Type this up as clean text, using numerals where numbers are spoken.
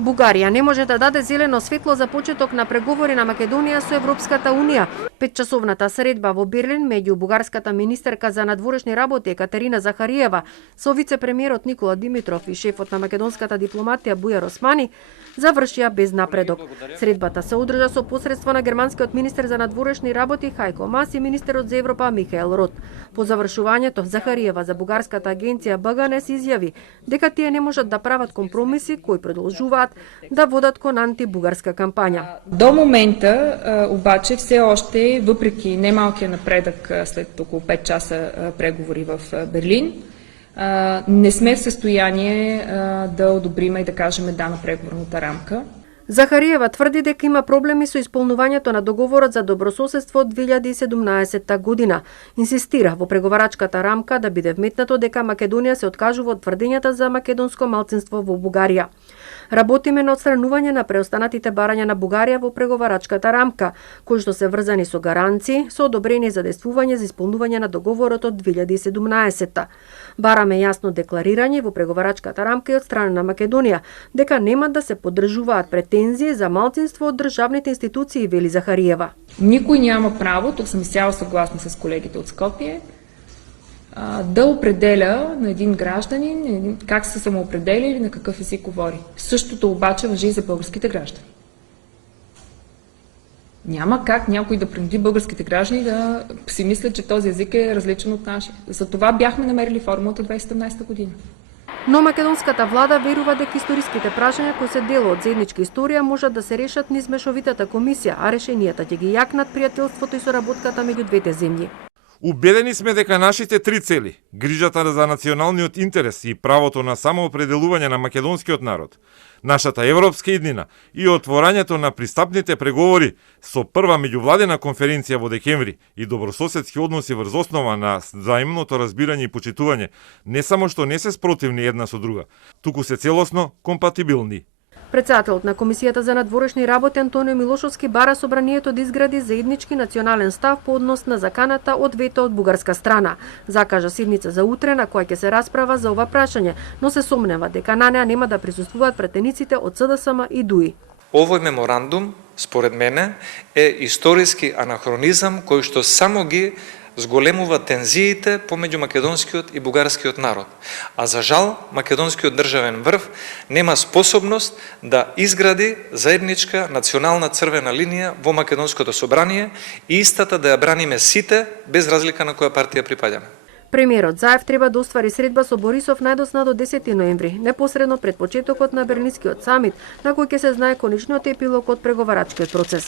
Бугарија не може да даде зелено светло за почеток на преговори на Македонија со Европската Унија. Петчасовната средба во Берлин меѓу бугарската министерка за надворешни работи Екатерина Захариева со вице-премиерот Никола Димитров и шефот на македонската дипломатија Бујар Османи завршија без напредок. Средбата се одржа со посредство на германскиот министер за надворешни работи Хајко Мас и министерот за Европа Михаел Рот. По завршувањето Захариева за бугарската агенција БГНС изјави дека тие не можат да прават компромиси кои продолжуваат да водат кон антибугарска кампања. До момента обаче все още, въпреки немалкия напредък след около 5 часа преговори в Берлин, не сме в състояние да одобриме и да кажем да на преговорната рамка. Захариева тврди дека има проблеми со исполнувањето на договорот за добрососедство од 2017 година. Инсистира во преговарачката рамка да биде вметнато дека Македонија се откажува од тврдењата за македонско малцинство во Бугарија. Работиме на отстранување на преостанатите барања на Бугарија во преговарачката рамка, кои што се врзани со гаранции, со одобрение за действување за исполнување на договорот од 2017. Бараме јасно декларирање во преговарачката рамка и од страна на Македонија дека нема да се поддржуваат претензии за малцинство од државните институции, вели Захариева. Никой няма право, тук съм изцяло съгласна с колегите от Скопие, да определя на един гражданин как се самоопределя или на какъв език говори. Същото обаче важи и за българските граждани. Няма как някой да принуди българските граждани да си мислят, че този език е различен от нашия. За това бяхме намерили формулата 2017 година. Но македонската влада верува дека историските прашања кои се дел од заедничка историја можат да се решат низ мешовитата комисија, а решенијата ќе ги јакнат пријателството и соработката меѓу двете земји. Убедени сме дека нашите три цели, грижата за националниот интерес и правото на самоопределување на македонскиот народ, нашата европска иднина и отворањето на пристапните преговори со прва меѓувладена конференција во декември и добрососедски односи врз основа на взаимното разбирање и почитување, не само што не се спротивни една со друга, туку се целосно компатибилни. Председателот на Комисијата за надворешни работи Антонио Милошовски бара собранието да изгради заеднички национален став по однос на заканата од вето од бугарска страна. Закажа седница за утре на која ќе се расправа за ова прашање, но се сомнева дека на неа нема да присуствуваат претениците од СДСМ и ДУИ. Овој меморандум, според мене, е историски анахронизам кој што само ги зголемува тензиите помеѓу македонскиот и бугарскиот народ. А за жал, македонскиот државен врв нема способност да изгради заедничка национална црвена линија во македонското собрание и истата да ја браниме сите, без разлика на која партија припаѓаме. Премиерот Заев треба да оствари средба со Борисов најдосна до 10 ноември, непосредно пред почетокот на Берлинскиот самит, на кој ќе се знае конечниот епилог од преговарачкиот процес.